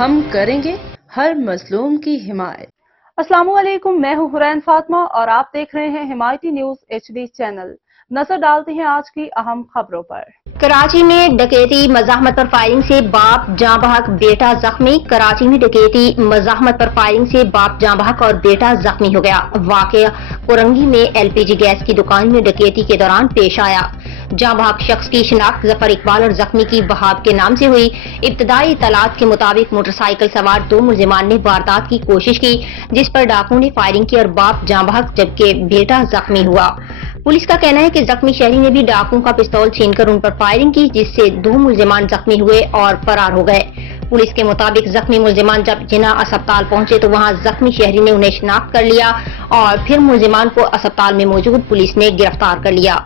ہم کریں گے ہر مظلوم کی حمایت۔ السلام علیکم، میں ہوں حرین فاطمہ اور آپ دیکھ رہے ہیں حمایتی نیوز HD چینل۔ نظر ڈالتے ہیں آج کی اہم خبروں پر۔ کراچی میں ڈکیتی مزاحمت پر فائرنگ سے باپ جاں بحق بیٹا زخمی۔ کراچی میں ڈکیتی مزاحمت پر فائرنگ سے باپ جاں بحق اور بیٹا زخمی ہو گیا۔ واقعہ کورنگی میں LPG گیس کی دکان میں ڈکیتی کے دوران پیش آیا۔ جاں بحق شخص کی شناخت ظفر اقبال اور زخمی کی وہاب کے نام سے ہوئی۔ ابتدائی اطلاعات کے مطابق موٹر سائیکل سوار 2 ملزمان نے واردات کی کوشش کی، جس پر ڈاکو نے فائرنگ کی اور باپ جاں بحق جبکہ بیٹا زخمی ہوا۔ پولیس کا کہنا ہے کہ زخمی شہری نے بھی ڈاکوؤں کا پستول چھین کر ان پر فائرنگ کی، جس سے 2 ملزمان زخمی ہوئے اور فرار ہو گئے۔ پولیس کے مطابق زخمی ملزمان جب جناح اسپتال پہنچے تو وہاں زخمی شہری نے انہیں شناخت کر لیا اور پھر ملزمان کو اسپتال میں موجود پولیس نے گرفتار کر لیا۔